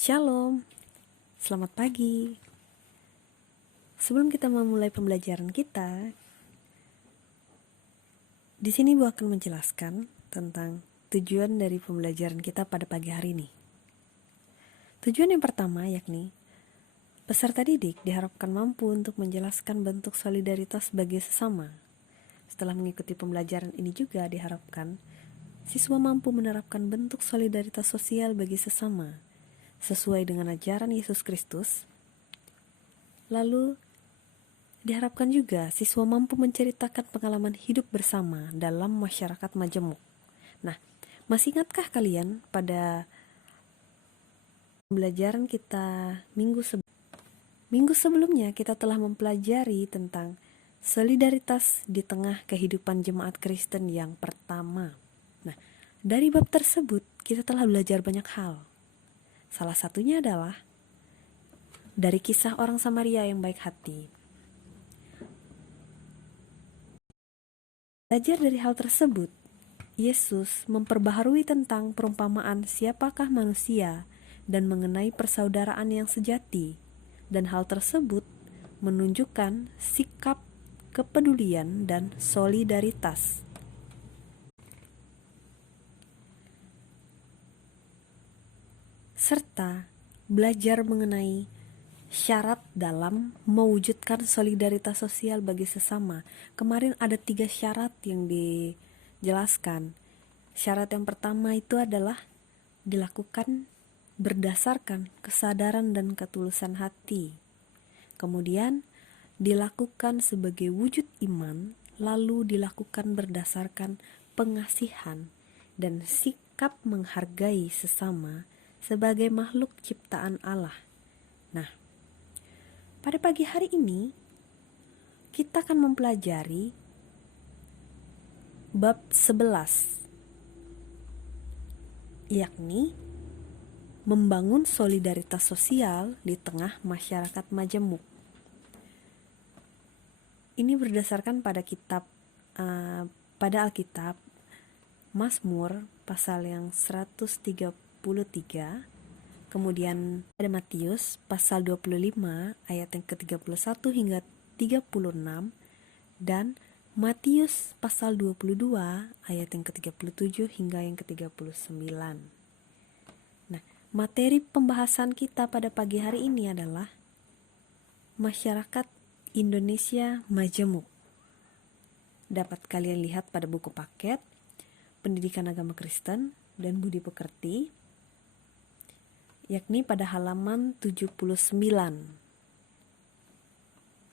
Shalom, selamat pagi. Sebelum kita memulai pembelajaran kita, di sini Bu akan menjelaskan tentang tujuan dari pembelajaran kita pada pagi hari ini. Tujuan yang pertama yakni peserta didik diharapkan mampu untuk menjelaskan bentuk solidaritas bagi sesama. Setelah mengikuti pembelajaran ini juga diharapkan siswa mampu menerapkan bentuk solidaritas sosial bagi sesama sesuai dengan ajaran Yesus Kristus. Lalu diharapkan juga siswa mampu menceritakan pengalaman hidup bersama dalam masyarakat majemuk. Nah, masih ingatkah kalian pada pembelajaran kita minggu sebelumnya kita telah mempelajari tentang solidaritas di tengah kehidupan jemaat Kristen yang pertama. Nah, dari bab tersebut kita telah belajar banyak hal. Salah satunya adalah dari kisah orang Samaria yang baik hati. Belajar dari hal tersebut, Yesus memperbaharui tentang perumpamaan siapakah manusia dan mengenai persaudaraan yang sejati, dan hal tersebut menunjukkan sikap kepedulian dan solidaritas. Serta belajar mengenai syarat dalam mewujudkan solidaritas sosial bagi sesama. Kemarin ada 3 syarat yang dijelaskan. Syarat yang pertama itu adalah dilakukan berdasarkan kesadaran dan ketulusan hati. Kemudian dilakukan sebagai wujud iman, lalu dilakukan berdasarkan pengasihan dan sikap menghargai sesama sebagai makhluk ciptaan Allah. Nah, pada pagi hari ini kita akan mempelajari bab 11, yakni membangun solidaritas sosial di tengah masyarakat majemuk. Ini berdasarkan pada pada Alkitab Mazmur pasal yang 133, kemudian ada Matius pasal 25 ayat yang ke-31 hingga 36, dan Matius pasal 22 ayat yang ke-37 hingga yang ke-39. Nah, materi pembahasan kita pada pagi hari ini adalah masyarakat Indonesia majemuk. Dapat kalian lihat pada buku paket Pendidikan Agama Kristen dan Budi Pekerti, yakni pada halaman 79.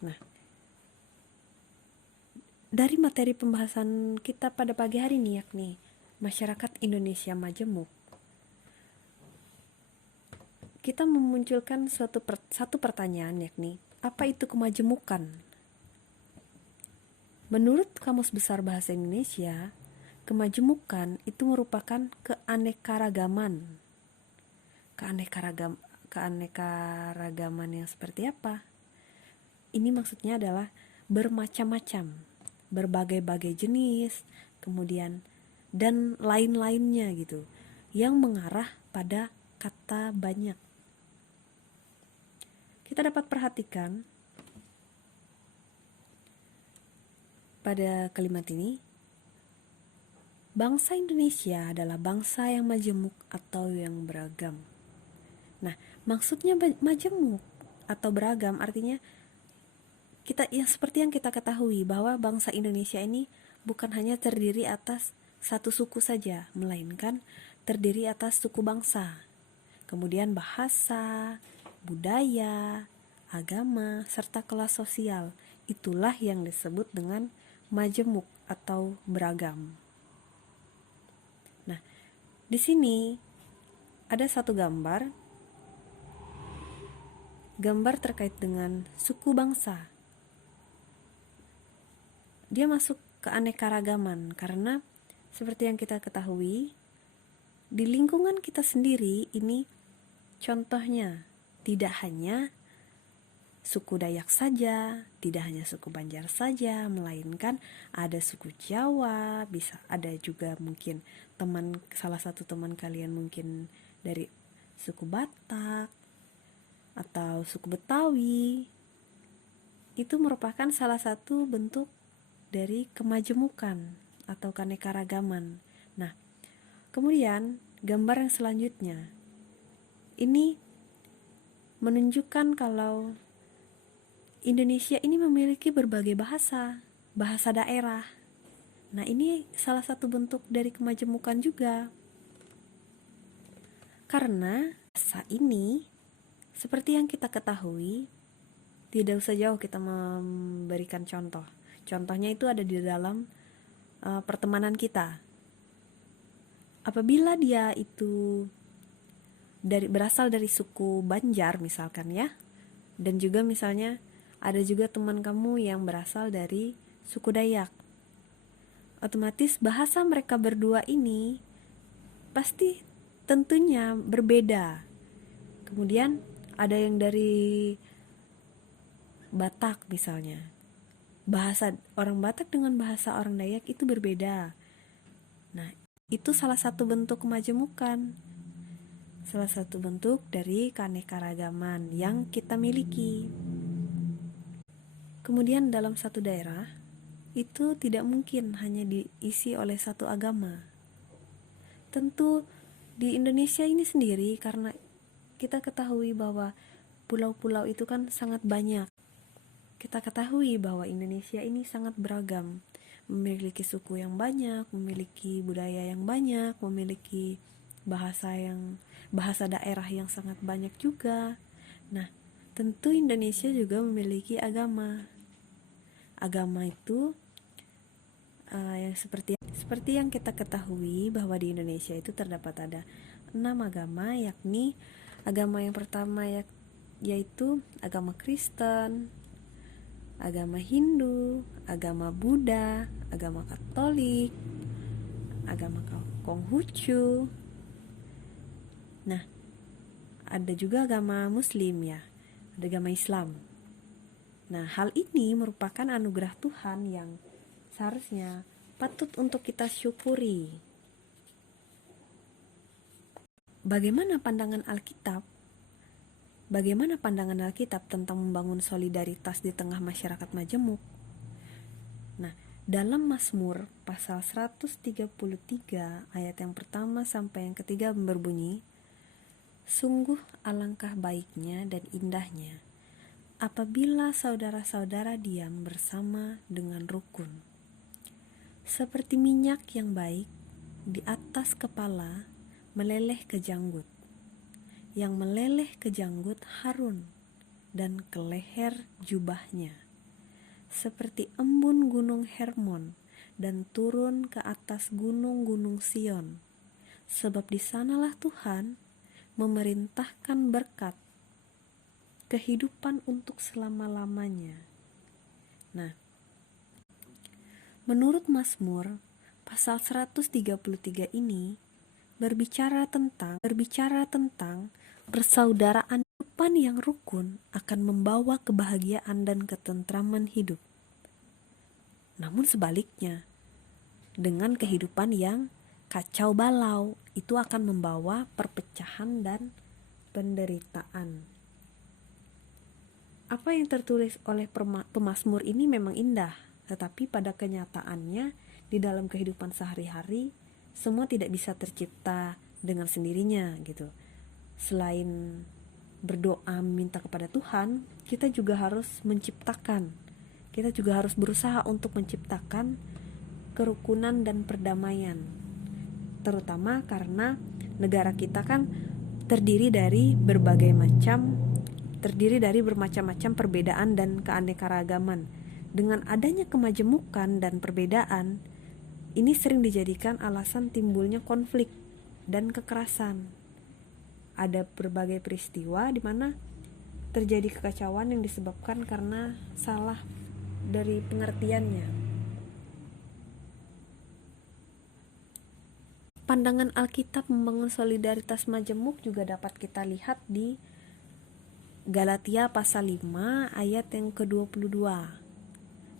Nah, dari materi pembahasan kita pada pagi hari ini yakni masyarakat Indonesia majemuk, kita memunculkan satu pertanyaan, yakni apa itu kemajemukan? Menurut Kamus Besar Bahasa Indonesia, kemajemukan itu merupakan keanekaragaman. Keanekaragaman yang seperti apa? Ini maksudnya adalah bermacam-macam, berbagai-bagai jenis, kemudian dan lain-lainnya gitu, yang mengarah pada kata banyak. Kita dapat perhatikan pada kalimat ini, bangsa Indonesia adalah bangsa yang majemuk atau yang beragam. Nah, maksudnya majemuk atau beragam artinya seperti yang kita ketahui bahwa bangsa Indonesia ini bukan hanya terdiri atas satu suku saja, melainkan terdiri atas suku bangsa, kemudian bahasa, budaya, agama, serta kelas sosial. Itulah yang disebut dengan majemuk atau beragam. Nah, di sini ada satu gambar terkait dengan suku bangsa. Dia masuk ke keanekaragaman karena seperti yang kita ketahui, di lingkungan kita sendiri ini contohnya tidak hanya suku Dayak saja, tidak hanya suku Banjar saja, melainkan ada suku Jawa, bisa ada juga mungkin salah satu teman kalian mungkin dari suku Batak, atau suku Betawi, itu merupakan salah satu bentuk dari kemajemukan atau keanekaragaman. Nah, kemudian gambar yang selanjutnya ini menunjukkan kalau Indonesia ini memiliki berbagai bahasa daerah. Nah, ini salah satu bentuk dari kemajemukan juga. Karena bahasa ini, seperti yang kita ketahui, tidak usah jauh kita memberikan contoh. Contohnya itu ada di dalam pertemanan kita. Apabila dia itu berasal dari suku Banjar misalkan ya, dan juga misalnya ada juga teman kamu yang berasal dari suku Dayak, otomatis bahasa mereka berdua ini pasti tentunya berbeda. Kemudian ada yang dari Batak misalnya, bahasa orang Batak dengan bahasa orang Dayak itu berbeda. Nah, itu salah satu bentuk kemajemukan, salah satu bentuk dari keanekaragaman yang kita miliki. Kemudian dalam satu daerah itu tidak mungkin hanya diisi oleh satu agama. Tentu di Indonesia ini sendiri, karena kita ketahui bahwa pulau-pulau itu kan sangat banyak. Kita ketahui bahwa Indonesia ini sangat beragam, memiliki suku yang banyak, memiliki budaya yang banyak, memiliki bahasa daerah yang sangat banyak juga. Nah, tentu Indonesia juga memiliki agama. Agama itu yang seperti yang kita ketahui bahwa di Indonesia itu terdapat ada 6 agama, yakni agama yang pertama yaitu agama Kristen, agama Hindu, agama Buddha, agama Katolik, agama Konghucu. Nah, ada juga agama Muslim ya, ada agama Islam. Nah, hal ini merupakan anugerah Tuhan yang seharusnya patut untuk kita syukuri. Bagaimana pandangan Alkitab? Bagaimana pandangan Alkitab tentang membangun solidaritas di tengah masyarakat majemuk? Nah, dalam Mazmur pasal 133 ayat yang pertama sampai yang ketiga berbunyi, "Sungguh alangkah baiknya dan indahnya apabila saudara-saudara diam bersama dengan rukun. Seperti minyak yang baik di atas kepala meleleh ke janggut, yang meleleh ke janggut Harun dan ke leher jubahnya. Seperti embun gunung Hermon dan turun ke atas gunung-gunung Sion, sebab di sanalah Tuhan memerintahkan berkat, kehidupan untuk selama-lamanya." Nah, menurut Mazmur pasal 133 ini berbicara tentang persaudaraan. Kehidupan yang rukun akan membawa kebahagiaan dan ketentraman hidup. Namun sebaliknya, dengan kehidupan yang kacau balau, itu akan membawa perpecahan dan penderitaan. Apa yang tertulis oleh pemazmur ini memang indah, tetapi pada kenyataannya di dalam kehidupan sehari-hari semua tidak bisa tercipta dengan sendirinya gitu. Selain berdoa minta kepada Tuhan, kita juga harus menciptakan. Kita juga harus berusaha untuk menciptakan kerukunan dan perdamaian. Terutama karena negara kita kan terdiri dari bermacam-macam perbedaan dan keanekaragaman. Dengan adanya kemajemukan dan perbedaan, ini sering dijadikan alasan timbulnya konflik dan kekerasan. Ada berbagai peristiwa di mana terjadi kekacauan yang disebabkan karena salah dari pengertiannya. Pandangan Alkitab membangun solidaritas majemuk juga dapat kita lihat di Galatia pasal 5 ayat yang ke-22.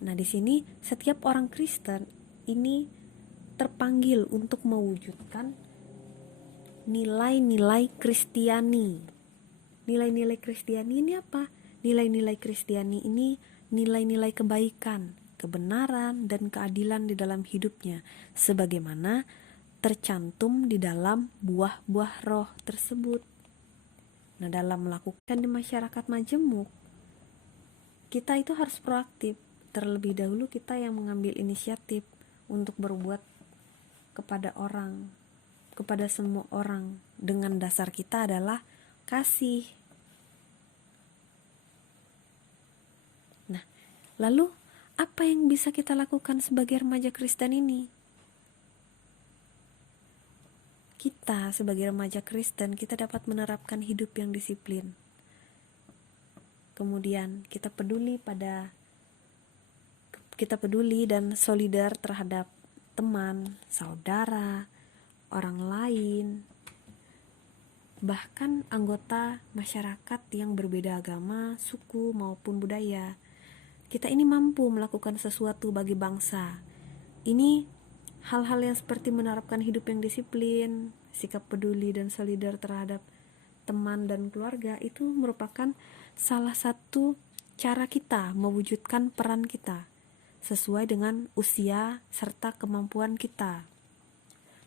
Nah, di sini setiap orang Kristen ini terpanggil untuk mewujudkan nilai-nilai Kristiani. Nilai-nilai Kristiani ini apa? Nilai-nilai Kristiani ini nilai-nilai kebaikan, kebenaran, dan keadilan di dalam hidupnya, sebagaimana tercantum di dalam buah-buah roh tersebut. Nah, dalam melakukan di masyarakat majemuk, kita itu harus proaktif. Terlebih dahulu kita yang mengambil inisiatif untuk berbuat kepada orang, kepada semua orang, dengan dasar kita adalah kasih. Nah, lalu apa yang bisa kita lakukan sebagai remaja Kristen ini? Kita sebagai remaja Kristen, kita dapat menerapkan hidup yang disiplin. Kemudian kita peduli dan solidar terhadap teman, saudara, orang lain, bahkan anggota masyarakat yang berbeda agama, suku, maupun budaya. Kita ini mampu melakukan sesuatu bagi bangsa. Ini hal-hal yang seperti menerapkan hidup yang disiplin, sikap peduli dan solidar terhadap teman dan keluarga, itu merupakan salah satu cara kita mewujudkan peran kita sesuai dengan usia serta kemampuan kita.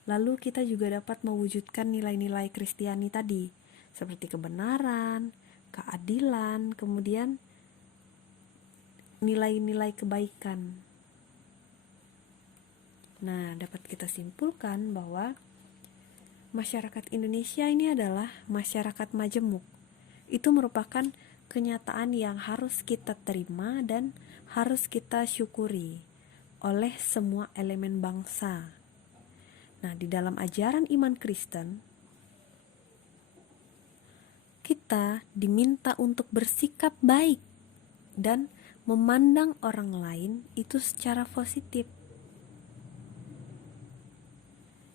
Lalu kita juga dapat mewujudkan nilai-nilai Kristiani tadi, seperti kebenaran, keadilan, kemudian nilai-nilai kebaikan. Nah, dapat kita simpulkan bahwa masyarakat Indonesia ini adalah masyarakat majemuk. Itu merupakan kenyataan yang harus kita terima dan harus kita syukuri oleh semua elemen bangsa. Nah, di dalam ajaran iman Kristen, kita diminta untuk bersikap baik dan memandang orang lain itu secara positif.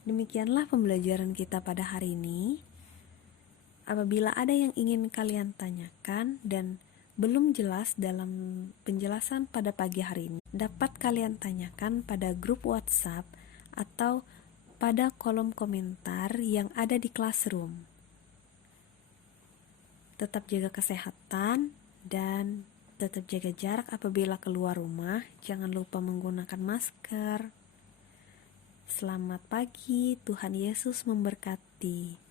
Demikianlah pembelajaran kita pada hari ini. Apabila ada yang ingin kalian tanyakan dan belum jelas dalam penjelasan pada pagi hari ini, dapat kalian tanyakan pada grup WhatsApp atau pada kolom komentar yang ada di Classroom. Tetap jaga kesehatan dan tetap jaga jarak apabila keluar rumah. Jangan lupa menggunakan masker. Selamat pagi, Tuhan Yesus memberkati.